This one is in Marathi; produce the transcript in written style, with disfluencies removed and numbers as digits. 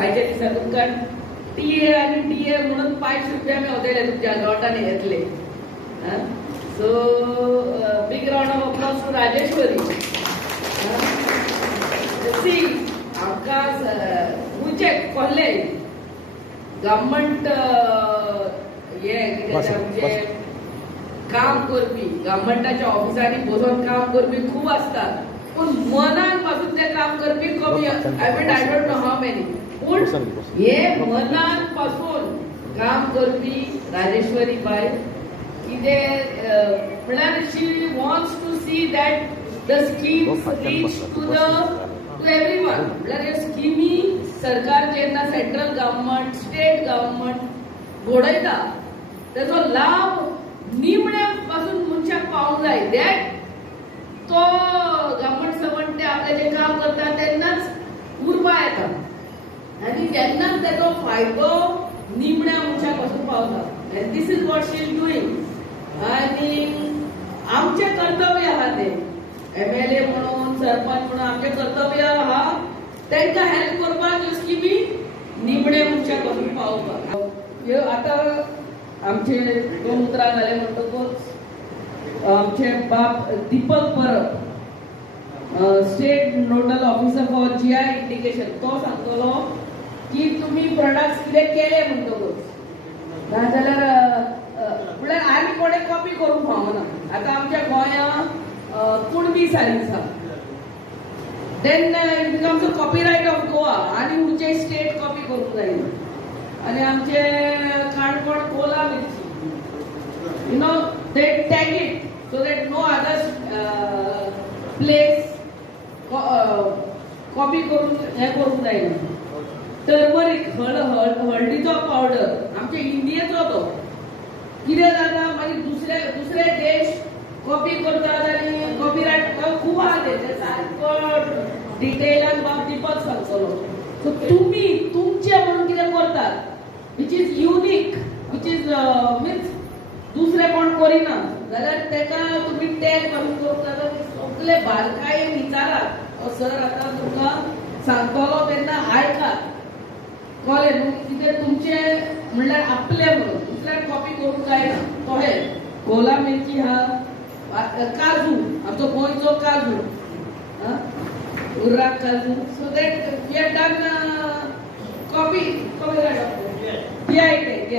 भायच्या दिसा तुमकां टीए आणि डीए म्हणून 5 रुपया मेवतले तुमच्या अकाउंटान येतले. So big round of applause to Rajeshwari. सी आमकां खुंयचे कहले गव्हर्मेंट हे आमचे काम करपी गव्हर्मेंटाच्या ऑफिसांनी बसून काम करपी खूप असतात, पण मनान पासून ते काम करपी कमी. I don't know how many, पण हे मनान पासून काम करपी राजेश्वरी बाय कितें म्हळ्यार she wants to see that the schemes reach to everyone. म्हळ्यार ह्यो स्किमी सरकार जेन्ना सेंट्रल गव्हर्मेंट स्टेट गव्हर्मेंट घडयता त्याचो लाभ निमण्या पासून मनशाक पावूंक जाय. दॅट तो गव्हर्मेंट सर्वंट ते आपले जे काम करता तेन्नाच उरपा येता आनी तेन्नाच तेचो फायदो निमण्या मनशाक पासून पावता. And this is what she is doing. आनी आमचे कर्तव्य आहा ते MLA म्हणून सरपंच म्हणून आमचे कर्तव्य आहा तांकां हेल्प करपाक ह्यो स्किमी निमण्या मनशाक पासून पावपाक. ह्यो आतां आमचे 2 उतरां जाले म्हणटकूच आमचे बाब Deepak Parab state nodal officer for GI indication तो सांगतलो की तुम्ही प्रोडक्ट्स कितें केले म्हणटकूच नाजाल्यार म्हळ्यार आनी कोणे कॉपी करूंक फावना. आतां आमच्या गोंयांत कुणबी सारीस आसा, then it becomes a copyright of Goa आनी खंयचे स्टेट कॉपी करूंक जायना. आनी आमचे काणकोण कोला मिरची you know they tag it so that no other place copy करून हे करूंक जायना. टर्मरीक हळदीचो पावडर आमच्या इंडियेचो तो कितें जाता मागीर दुसरे देश कॉपी करतात आनी कॉपीराइट खूब आहा ते सारको डिटेलान बाब दीपक सांगतलो. सो तुमी तुमचे म्हणून कितें करतात which is unique which is means दुसरे कोण करिना जाल्यार तेका तुमी टॅग घालून करता सगळे बारकायेन विचारात. सर आतां तुमकां सांगतलो तेन्ना आयकात कळ्ळें न्हू कितें तुमचे म्हणल्यार आपले म्हणून दुसऱ्याक कॉपी करूंक जायना. कळ्ळे कोला मिरची आहा, काजू आमचो गोंयचो काजू उर्राक काजू. So that we have done copy copyright of PI tag.